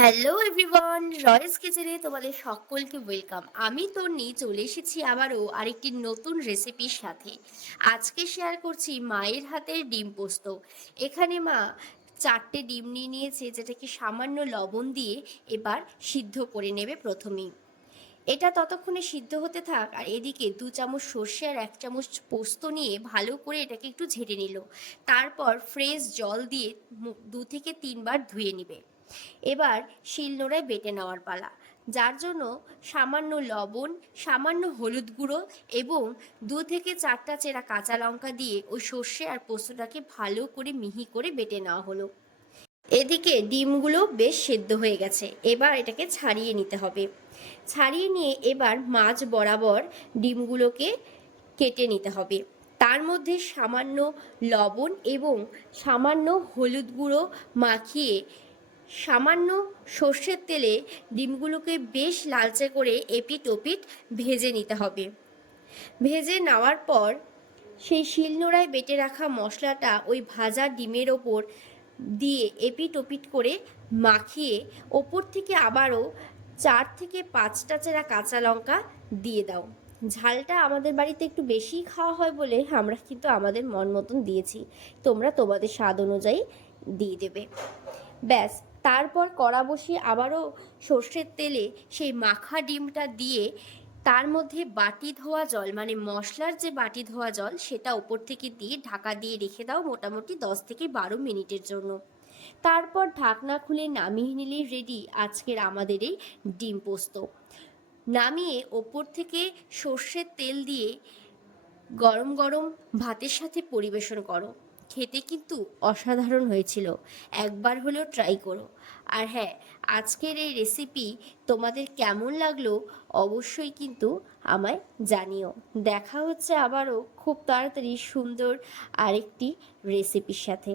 Hello everyone, রয়েস কিচেনে তোমাদের সকলকে ওয়েলকাম। আমি তন্নি চলে এসেছি আবারও আরেকটি নতুন রেসিপির সাথে। আজকে শেয়ার করছি মায়ের হাতের ডিম পোস্ত। এখানে মা 4টে ডিম নিয়ে নিয়েছে, যেটাকে সামান্য লবণ দিয়ে এবার সিদ্ধ করে নেবে প্রথমেই। এটা ততক্ষণে সিদ্ধ হতে থাক, আর এদিকে 2 চামচ সর্ষে আর 1 চামচ পোস্ত নিয়ে ভালো করে এটাকে একটু ঝেড়ে নিল। তারপর ফ্রেশ জল দিয়ে 2 থেকে 3 বার ধুয়ে নিবে। এবার শিলনোড়ায় বেটে নেওয়ার পালা, যার জন্য সামান্য লবণ, সামান্য হলুদ গুঁড়ো এবং 2 থেকে 4টা চেরা কাঁচা লঙ্কা দিয়ে ওই সর্ষে আর পোস্তটাকে ভালো করে মিহি করে বেটে নেওয়া হলো। এদিকে ডিমগুলো বেশ সেদ্ধ হয়ে গেছে, এবার এটাকে ছাড়িয়ে নিতে হবে। ছাড়িয়ে নিয়ে এবার মাছ বরাবর ডিমগুলোকে কেটে নিতে হবে। তার মধ্যে সামান্য লবণ এবং সামান্য হলুদ গুঁড়ো মাখিয়ে সামান্য সর্ষের তেলে ডিমগুলোকে বেশ লালচে করে এপিট ওপিট ভেজে নিতে হবে। ভেজে নেওয়ার পর সেই শিলনোড়ায় বেটে রাখা মশলাটা ওই ভাজা ডিমের ওপর দিয়ে এপিট ওপিট করে মাখিয়ে ওপর থেকে আবারও 4 থেকে 5টা চেরা কাঁচা লঙ্কা দিয়ে দাও। ঝালটা আমাদের বাড়িতে একটু বেশিই খাওয়া হয় বলে আমরা কিন্তু আমাদের মন মতন দিয়েছি, তোমরা তোমাদের স্বাদ অনুযায়ী দিয়ে দেবে। ব্যাস, তারপর কড়া বসিয়ে আবারও সর্ষের তেলে সেই মাখা ডিমটা দিয়ে তার মধ্যে বাটি ধোয়া জল, মানে মশলার যে বাটি ধোয়া জল, সেটা ওপর থেকে দিয়ে ঢাকা দিয়ে রেখে দাও মোটামুটি 10 থেকে 12 মিনিটের জন্য। তারপর ঢাকনা খুলে নামিয়ে নিলেই রেডি আজকের আমাদের এই ডিম পোস্ত। নামিয়ে ওপর থেকে সর্ষের তেল দিয়ে গরম গরম ভাতের সাথে পরিবেশন করো। খেতে কিন্তু অসাধারণ হয়েছিল, একবার হলেও ট্রাই করো। আর হ্যাঁ, আজকের এই রেসিপি তোমাদের কেমন লাগলো অবশ্যই কিন্তু আমায় জানিও। দেখা হচ্ছে আবারও খুব তাড়াতাড়ি সুন্দর আরেকটি রেসিপির সাথে।